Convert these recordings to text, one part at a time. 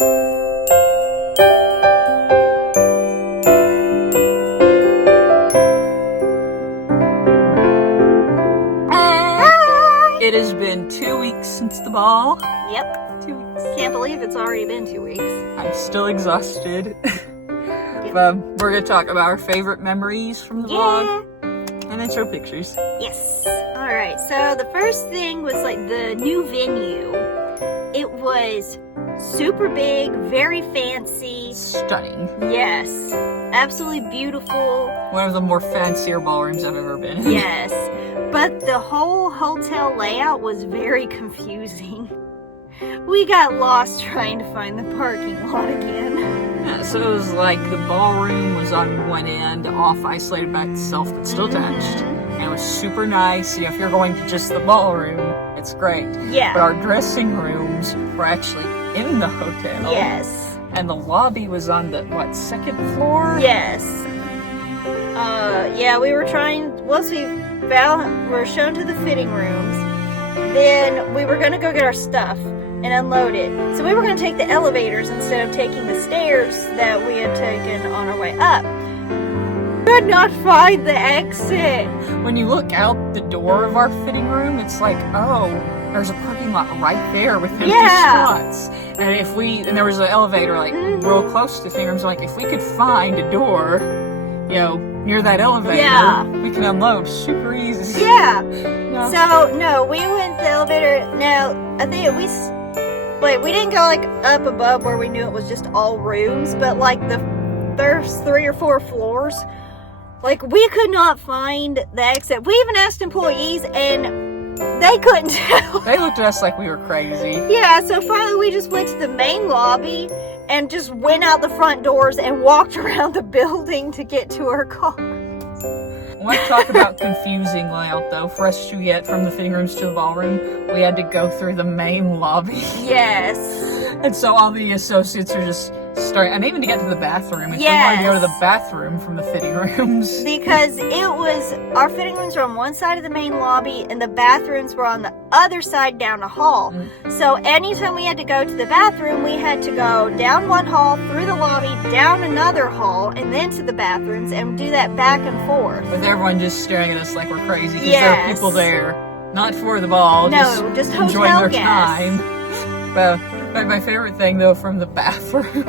It has been 2 weeks since the ball. Yep. 2 weeks. Can't believe it's already been 2 weeks. I'm still exhausted. But we're going to talk about our favorite memories from the vlog. And then show pictures. Yes. Alright, so the first thing was like the new venue. It was super big, very fancy. Stunning. Yes. Absolutely beautiful. One of the more fancier ballrooms I've ever been in. Yes. But the whole hotel layout was very confusing. We got lost trying to find the parking lot again. Yeah, so it was like the ballroom was on one end, off, isolated by itself, but still attached. And it was super nice. You know, if you're going to just the ballroom, it's great. Yeah. But our dressing rooms were actually in the hotel. Yes. And the lobby was on the, what, second floor? Yes. Yeah, we were trying, once we were shown to the fitting rooms, then we were going to go get our stuff and unload it. So we were going to take the elevators instead of taking the stairs that we had taken on our way up. Could not find the exit. When you look out the door of our fitting room, it's like, oh, there's a parking lot right there with empty spots. And there was an elevator like real close to the fitting rooms. Like, if we could find a door, you know, near that elevator, we can unload super easy. Yeah. No. So, no, we went the elevator. Now, I think we didn't go like up above where we knew it was just all rooms, but like there's 3 or 4 floors. Like, we could not find the exit. We even asked employees and they couldn't tell. They looked at us like we were crazy. Yeah, so finally we just went to the main lobby and just went out the front doors and walked around the building to get to our car. I want to talk about confusing layout though. For us to get from the fitting rooms to the ballroom, we had to go through the main lobby. Yes. And so all the associates are just starting, and even to get to the bathroom, if we wanted to go to the bathroom from the fitting rooms. Because our fitting rooms were on one side of the main lobby and the bathrooms were on the other side down the hall. So anytime we had to go to the bathroom, we had to go down one hall, through the lobby, down another hall, and then to the bathrooms and do that back and forth. With everyone just staring at us like we're crazy because there are people there, not for the ball, just enjoying hotel their guests. time. But my favorite thing though from the bathroom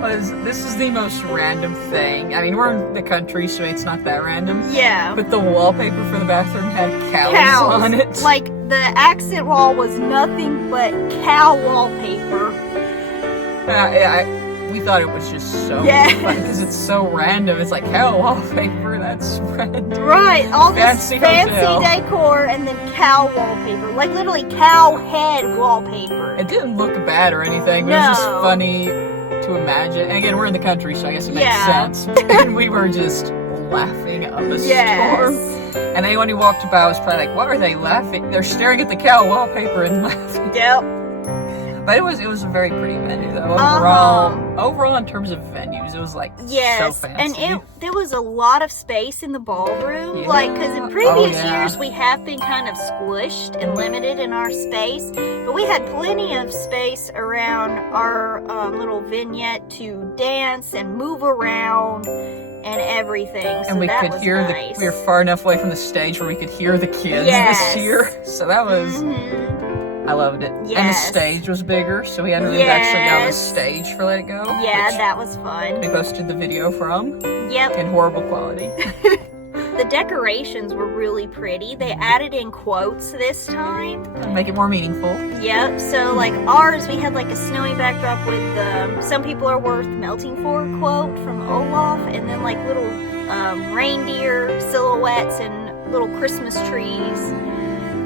was this is the most random thing. I mean, we're in the country, so it's not that random. Yeah. But the wallpaper for the bathroom had cows on it. Like, the accent wall was nothing but cow wallpaper. We thought it was just so fun because it's so random. It's like cow wallpaper, that's random. Right, all this fancy decor and then cow wallpaper. Like, literally cow head wallpaper. It didn't look bad or anything, but it was just funny to imagine. And again, we're in the country, so I guess it makes sense. And we were just laughing up a storm. And anyone who walked by was probably like, why are they laughing? They're staring at the cow wallpaper and laughing. Yep. But it was a very pretty venue though. Overall in terms of venues, it was like so fancy. And there was a lot of space in the ballroom. Like, because in previous years we have been kind of squished and limited in our space. But we had plenty of space around our little vignette to dance and move around and everything. So and we that could was hear nice. we were far enough away from the stage where we could hear the kids this year. So that was I loved it. Yes. And the stage was bigger, so we had to move actually down the stage for Let It Go. Yeah, that was fun. We posted the video from. Yep. In horrible quality. The decorations were really pretty. They added in quotes this time. Make it more meaningful. Yep, so like ours, we had like a snowy backdrop with some people are worth melting for quote from Olaf, and then like little reindeer silhouettes and little Christmas trees.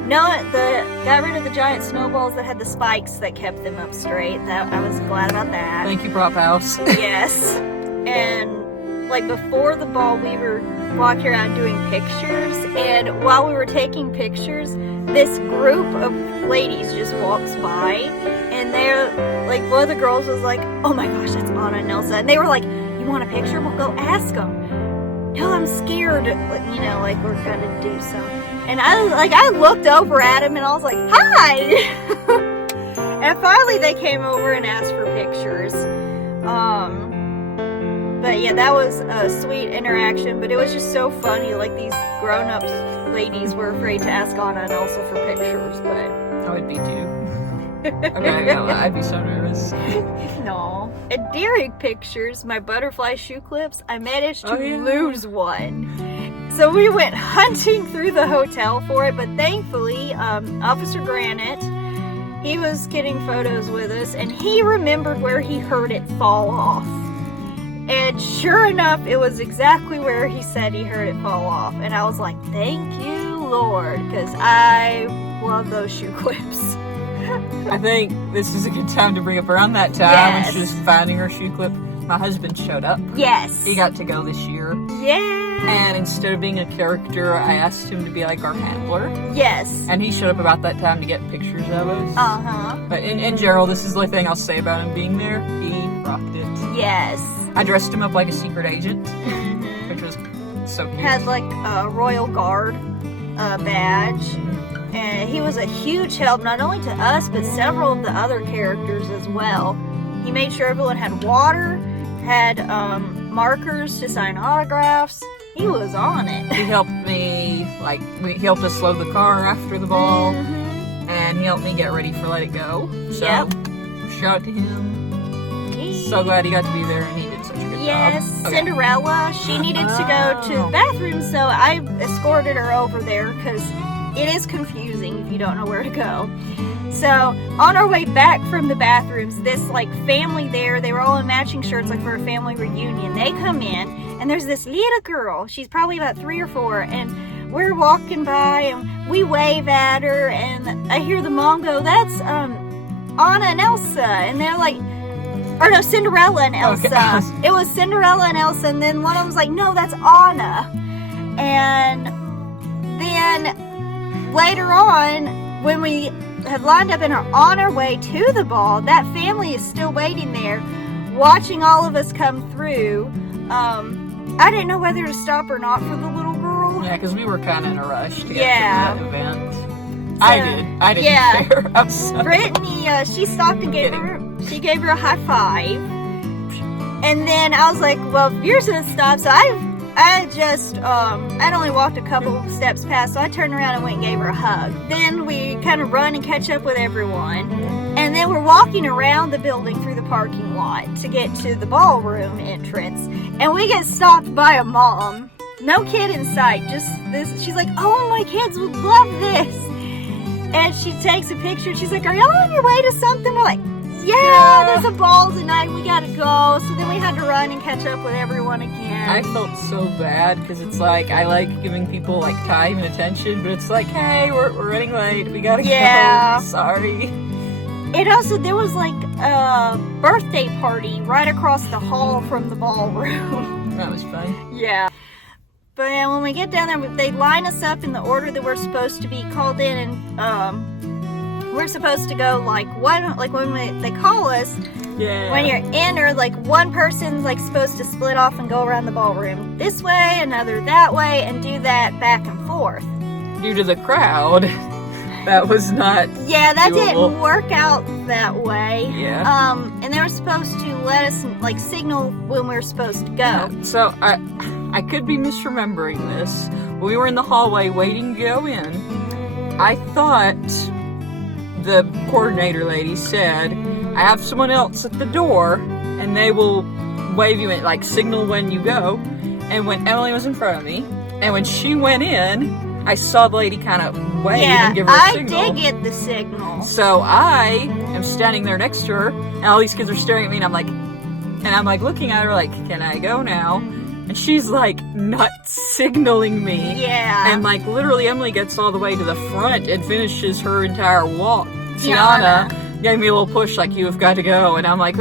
No, got rid of the giant snowballs that had the spikes that kept them up straight. I was glad about that. Thank you, Prop House. Yes. And like before the ball, we were walking around doing pictures, and while we were taking pictures, this group of ladies just walks by, and they're like, one of the girls was like, oh my gosh, that's Anna and Elsa, and they were like, you want a picture? We'll go ask them. No, I'm scared, you know, like we're gonna do something. And I looked over at him and I was like, hi! And finally they came over and asked for pictures. But yeah, that was a sweet interaction, but it was just so funny. Like, these grown-up ladies were afraid to ask Anna and Elsa for pictures, but... I would be too. Okay, I'd be so nervous. No. And during pictures, my butterfly shoe clips, I managed to lose one. So we went hunting through the hotel for it, but thankfully, Officer Granite, he was getting photos with us, and he remembered where he heard it fall off. And sure enough, it was exactly where he said he heard it fall off. And I was like, thank you, Lord, because I love those shoe clips. I think this is a good time to bring up around that time when she was finding her shoe clip. My husband showed up. Yes. He got to go this year. Yeah. And instead of being a character, I asked him to be like our handler. Yes. And he showed up about that time to get pictures of us. Uh-huh. But in general, this is the only thing I'll say about him being there. He rocked it. Yes. I dressed him up like a secret agent, which was so cute. Had like a Royal Guard badge. And he was a huge help, not only to us, but several of the other characters as well. He made sure everyone had water, had markers to sign autographs. He was on it. He helped me, he helped us load the car after the ball, and he helped me get ready for Let It Go. So, shout out to him. So glad he got to be there, and he did such a good job. Yes, okay. Cinderella, she needed to go to the bathroom, so I escorted her over there, because it is confusing if you don't know where to go. So, on our way back from the bathrooms, this, family there, they were all in matching shirts, for a family reunion. They come in, and there's this little girl. She's probably about 3 or 4, and we're walking by, and we wave at her, and I hear the mom go, that's, Anna and Elsa, and they're like, or no, Cinderella and Elsa. Okay. It was Cinderella and Elsa, and then one of them's like, no, that's Anna. And then later on, when we had lined up and are on our way to the ball, that family is still waiting there, watching all of us come through. I didn't know whether to stop or not for the little girl. Yeah, because we were kind of in a rush to get to that event. So, I didn't care. I'm sorry. Brittany, she stopped and gave her a high five. And then I was like, well, yours didn't stop, so I'd only walked a couple steps past, so I turned around and went and gave her a hug. Then we kind of run and catch up with everyone. And then we're walking around the building through the parking lot to get to the ballroom entrance. And we get stopped by a mom. No kid in sight, just this. She's like, oh, my kids would love this. And she takes a picture. She's like, are y'all on your way to something? We're like, yeah, there's a ball tonight. We gotta go. So then we had to run and catch up with everyone again. I felt so bad because it's I like giving people time and attention, but it's hey, we're running late. We gotta go. Sorry. And also, there was a birthday party right across the hall from the ballroom. That was fun. Yeah. But when we get down there, they line us up in the order that we're supposed to be called in, and we're supposed to go when they call us. Yeah. When you're in, or one person's supposed to split off and go around the ballroom this way, another that way, and do that back and forth. Due to the crowd, that was not. Yeah, that doable. didn't work out that way. Yeah. And they were supposed to let us signal when we were supposed to go. Yeah. So I could be misremembering this. When we were in the hallway waiting to go in, I thought the coordinator lady said, I have someone else at the door, and they will wave you in, signal when you go. And when Emily was in front of me, and when she went in, I saw the lady kind of wave and give her a signal. I did get the signal. So I am standing there next to her, and all these kids are staring at me, and I'm looking at her can I go now? And she's not signaling me. Yeah. And literally Emily gets all the way to the front and finishes her entire walk. Tiana gave me a little push you've got to go. And I'm like,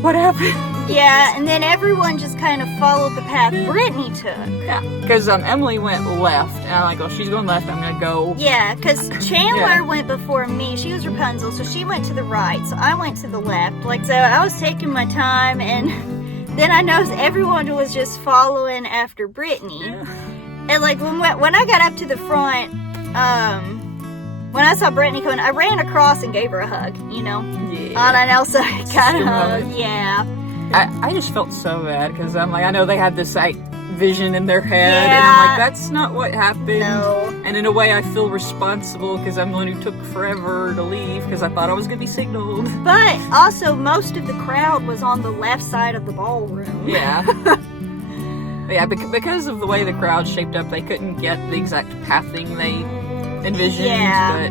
what happened? Yeah, and then everyone just kind of followed the path Brittany took. Yeah, because Emily went left. And I'm like, well, she's going left, I'm going to go. Yeah, because Chandler went before me. She was Rapunzel, so she went to the right. So I went to the left. So I was taking my time, and then I noticed everyone was just following after Brittany. Yeah. And when I got up to the front, when I saw Brittany coming, I ran across and gave her a hug, you know? Yeah. Anna and Elsa kind of hug, yeah. I just felt so bad because I'm like, I know they had this like vision in their head, and I'm Yeah. like, that's not what happened. No. And in a way, I feel responsible because I'm the one who took forever to leave because I thought I was gonna be signaled. But also, most of the crowd was on the left side of the ballroom. Yeah. Yeah, because of the way the crowd shaped up, they couldn't get the exact pathing they envisioned. Yeah.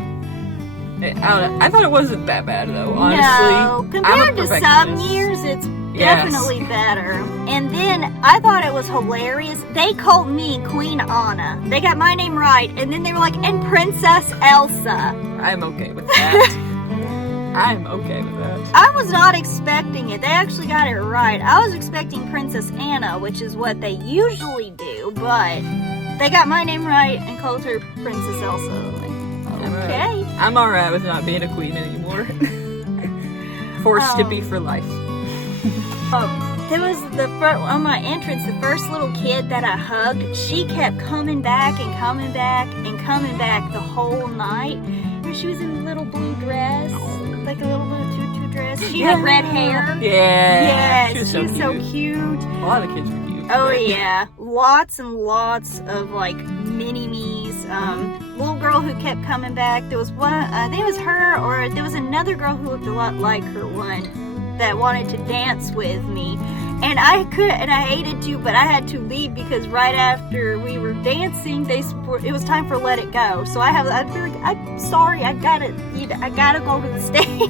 But I don't know. I thought it wasn't that bad though. Honestly, No, I'm compared a to some perfectionist. years, it's Yes. definitely better. And then I thought it was hilarious. They called me Queen Anna. They got my name right, and then they were like, and Princess Elsa. I'm okay with that. I'm okay with that. I was not expecting it. They actually got it right. I was expecting Princess Anna, which is what they usually do, but they got my name right and called her Princess Elsa. Like, okay. I'm alright with not being a queen anymore. Forced to be for life. There was on my entrance, the first little kid that I hugged, she kept coming back and coming back and coming back the whole night. And she was in a little blue dress, like a little blue tutu dress. She had red hair. Yeah. Yes, she was so cute. A lot of kids were cute. Oh yeah, lots and lots of like mini-me's. Little girl who kept coming back. There was one, I think it was her, or there was another girl who looked a lot like her one that wanted to dance with me. And I hated to, but I had to leave because right after we were dancing, it was time for Let It Go. So I'm sorry, I gotta go to the stage.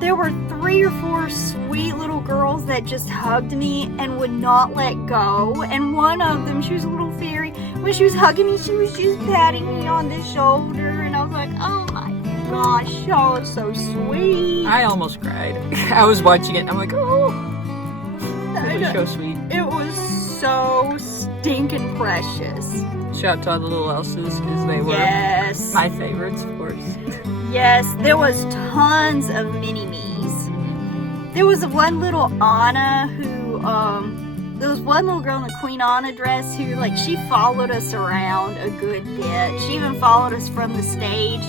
There were 3 or 4 sweet little girls that just hugged me and would not let go. And one of them, she was a little fairy. When she was hugging me, she was just patting me on the shoulder. And I was like, oh my gosh, oh, it's so sweet. I almost cried. I was watching it. I'm like, oh, it was so sweet. It was so stinking precious. Shout out to all the little Elses because they were my favorites, of course. Yes, there was tons of mini-me's. There was one little Anna who, there was one little girl in the Queen Anna dress who, like, she followed us around a good bit. She even followed us from the stage,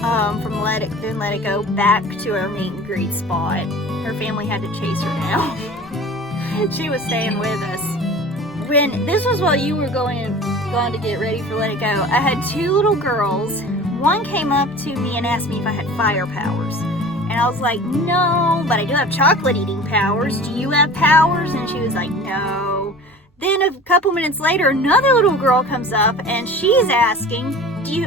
from Let It Go back to our meet and greet spot. Her family had to chase her down. She was staying with us. When this was while you were going to get ready for Let It Go, I had 2 little girls. One came up to me and asked me if I had fire powers. And I was like, no, but I do have chocolate eating powers. Do you have powers? And she was like, no. Then a couple minutes later, another little girl comes up and she's asking,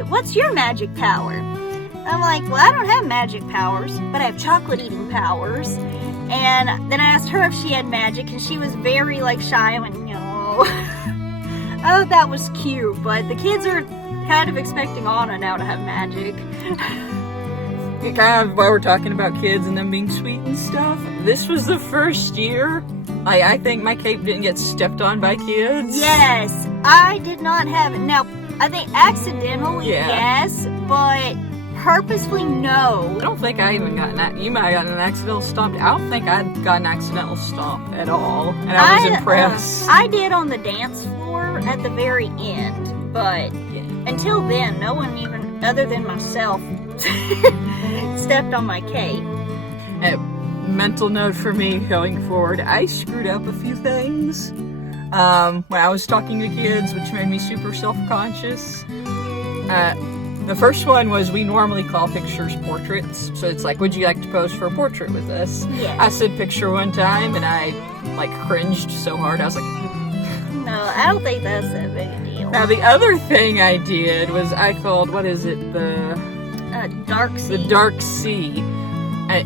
what's your magic power? I'm like, well, I don't have magic powers, but I have chocolate eating powers. And then I asked her if she had magic, and she was very like shy. I went, no. Oh, that was cute, but the kids are kind of expecting Anna now to have magic. Kind of while we're talking about kids and them being sweet and stuff, this was the first year I think my cape didn't get stepped on by kids. Yes, I did not have it. Now, I think accidentally, yes, but purposefully, no. I don't think I even got you might have gotten an accidental stomp. I don't think I got an accidental stomp at all, and I was impressed. I did on the dance floor at the very end, but until then, no one even, other than myself, stepped on my cape. Mental note for me going forward, I screwed up a few things when I was talking to kids, which made me super self-conscious. The first one was we normally call pictures portraits. So it's like, would you like to pose for a portrait with us? Yeah. I said picture one time and I like cringed so hard. I was like, no, I don't think that's that big a deal. Now the other thing I did was I called, what is it? Dark Sea. The Dark Sea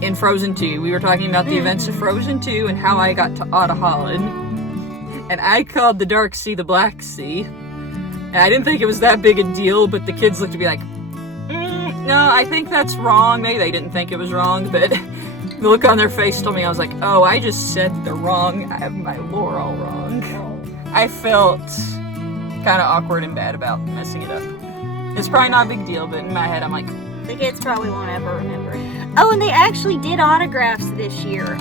in Frozen 2. We were talking about the events of Frozen 2 and how I got to Otta Holland. And I called the Dark Sea the Black Sea. And I didn't think it was that big a deal, but the kids looked at me like, no, I think that's wrong. Maybe they didn't think it was wrong, but the look on their face told me, I was like, oh, I just said I have my lore all wrong. I felt kind of awkward and bad about messing it up. It's probably not a big deal, but in my head, I'm like, the kids probably won't ever remember it. Oh, and they actually did autographs this year.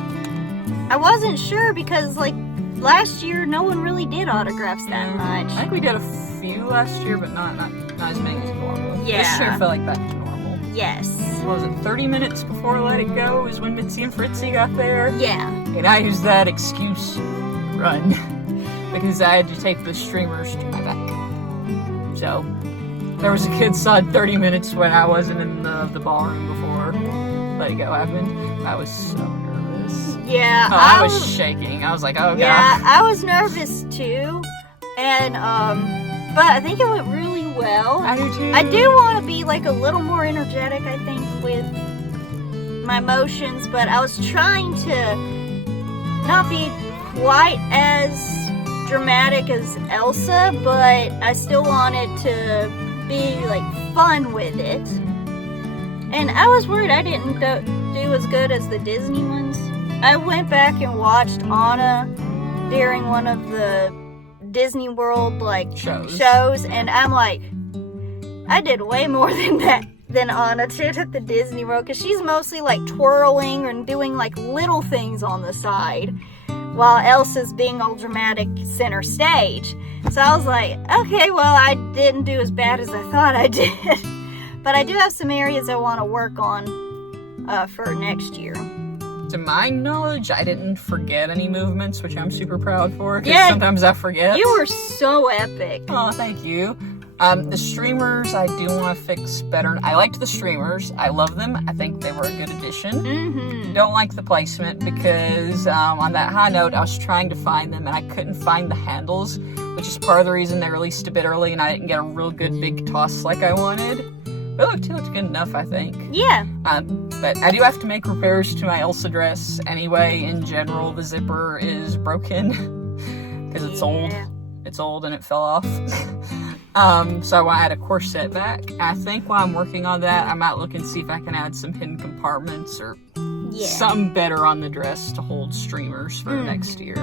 I wasn't sure because, like, last year, no one really did autographs that much. I think we did a few last year, but not not as many as normal. Yeah. This year felt like back to normal. Yes. What was it, 30 minutes before Let It Go is when Mitzi and Fritzy got there? Yeah. And I used that excuse to run because I had to take the streamers to my back. So, there was a good solid 30 minutes when I wasn't in the ballroom before Let It Go happened. I was so nervous. Yeah. Oh, I was shaking. I was like, oh god. Yeah, I was nervous too. And, but I think it went really well. I do too. I do want to be like a little more energetic, I think, with my motions, but I was trying to not be quite as dramatic as Elsa, but I still wanted to be like fun with it. And I was worried I didn't do as good as the Disney ones. I went back and watched Anna during one of the Disney World like shows, and I'm like, I did way more than Anna did at the Disney World, because she's mostly like twirling and doing like little things on the side, while Elsa's being all dramatic center stage. So I was like, okay, well, I didn't do as bad as I thought I did. But I do have some areas I want to work on for next year. To my knowledge, I didn't forget any movements, which I'm super proud for, because Yeah, sometimes I forget. You were so epic. Oh, thank you. The streamers, I do want to fix better. I liked the streamers. I love them. I think they were a good addition. Mm-hmm. Don't like the placement because on that high note, I was trying to find them and I couldn't find the handles, which is part of the reason they released a bit early and I didn't get a real good big toss like I wanted. But it looked good enough, I think. Yeah. But I do have to make repairs to my Elsa dress anyway. In general, the zipper is broken because it's old. It's old and it fell off. So I want to add a corset back. I think while I'm working on that, I might look and see if I can add some hidden compartments or something better on the dress to hold streamers for next year.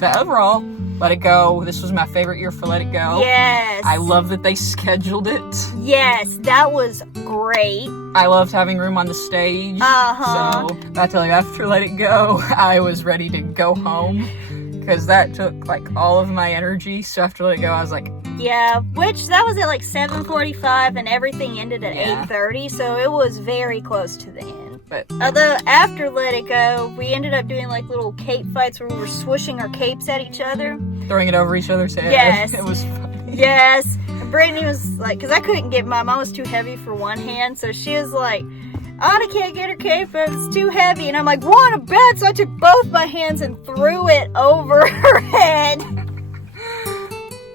But overall, Let It Go. This was my favorite year for Let It Go. Yes. I love that they scheduled it. Yes, that was great. I loved having room on the stage. Uh-huh. So, I tell you, after Let It Go, I was ready to go home. Because that took, like, all of my energy. So after Let It Go, I was like... Yeah, which, that was at, like, 7:45, and everything ended at 8:30. So it was very close to the end. But although, after Let It Go, we ended up doing, like, little cape fights where we were swooshing our capes at each other. Throwing it over each other's head. Yes. It was fun. Yes. And Brittany was like, because I couldn't get, my mom was too heavy for one hand, so she was like, Anna can't get her cape up, it's too heavy. And I'm like, want a bet? So I took both my hands and threw it over her head.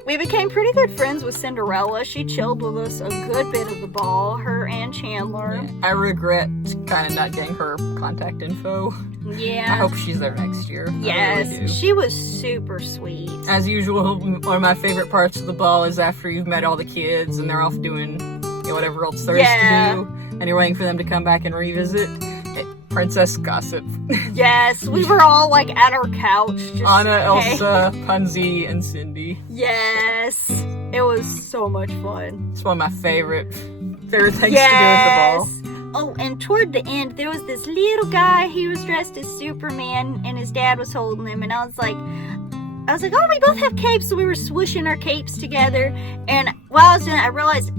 We became pretty good friends with Cinderella. She chilled with us a good bit of the ball, her and Chandler. Yeah. I regret kind of not getting her contact info. Yeah. I hope she's there next year. Yes, I really do. she was super sweet. As usual, one of my favorite parts of the ball is after you've met all the kids and they're off doing whatever else there is to do, and you're waiting for them to come back and revisit. Princess gossip. Yes, we were all like at our couch. Just, Anna, Elsa, Punzi, and Cindy. Yes, it was so much fun. It's one of my favorite things to do with the ball. Oh, and toward the end, there was this little guy. He was dressed as Superman, and his dad was holding him. And I was like, oh, we both have capes, so we were swooshing our capes together. And while I was doing it, I realized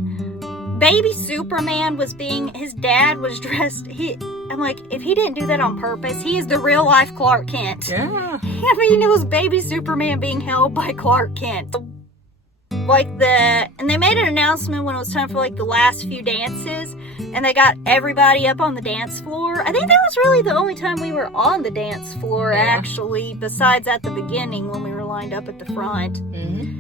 baby Superman was his dad was dressed. I'm like, if he didn't do that on purpose, he is the real life Clark Kent. Yeah. I mean, it was baby Superman being held by Clark Kent. And they made an announcement when it was time for like the last few dances, and they got everybody up on the dance floor. I think that was really the only time we were on the dance floor, actually, besides at the beginning when we were lined up at the front. Mm-hmm.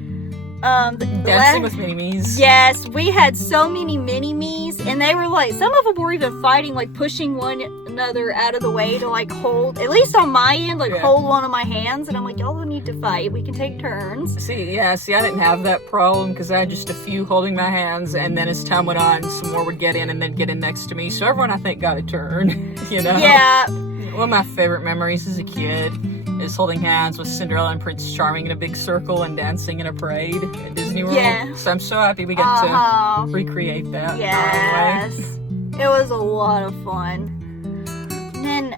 Dancing with mini-me's. Yes, we had so many mini-me's, and they were like, some of them were even fighting, like pushing one another out of the way to like hold, at least on my end, like hold one of my hands, and I'm like, y'all don't need to fight, we can take turns. See, I didn't have that problem because I had just a few holding my hands, and then as time went on, some more would get in and then get in next to me, so everyone I think got a turn, Yeah. One of my favorite memories as a kid is holding hands with Cinderella and Prince Charming in a big circle and dancing in a parade at Disney World. Yeah. So I'm so happy we get to recreate that. Yes. It was a lot of fun. And then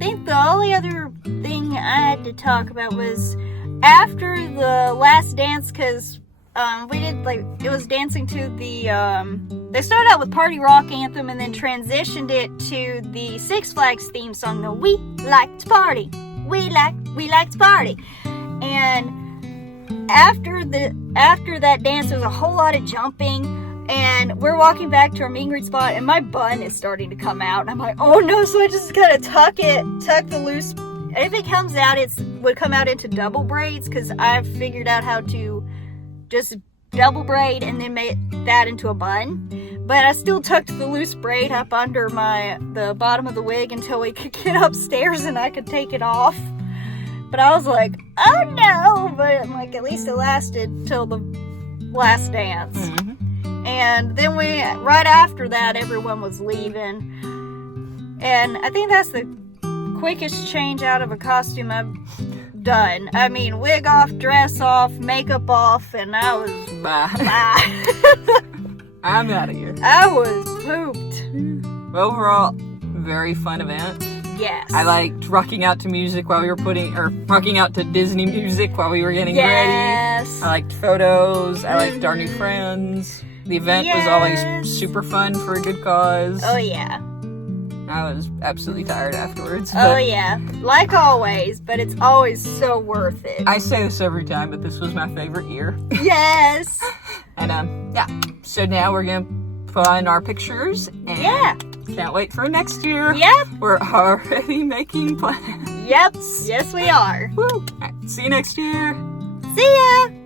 I think the only other thing I had to talk about was after the last dance, because we did, like, it was dancing to the, they started out with Party Rock Anthem and then transitioned it to the Six Flags theme song, the We Like to Party. We like to party. And after that dance, there was a whole lot of jumping, and we're walking back to our meet and greet spot, and my bun is starting to come out, and I'm like, oh no, so I just gotta tuck the loose, if it comes out, it would come out into double braids, because I've figured out how to just double braid and then make that into a bun. But I still tucked the loose braid up under the bottom of the wig until we could get upstairs and I could take it off. But I was like, oh no! But like, at least it lasted till the last dance. Mm-hmm. And then right after that, everyone was leaving. And I think that's the quickest change out of a costume I've done. I mean, wig off, dress off, makeup off, and I was... Bye. I'm out of here. I was pooped. Overall, very fun event. Yes. I liked rocking out to music while we were rocking out to Disney music while we were getting ready. Yes. I liked photos. I liked our new friends. The event was always super fun for a good cause. Oh, yeah. I was absolutely tired afterwards. Oh, yeah. Like always, but it's always so worth it. I say this every time, but this was my favorite year. Yes. And, yeah. So now we're going to put on our pictures. And can't wait for next year. Yep. We're already making plans. Yep. Yes, we are. Woo. All right, see you next year. See ya.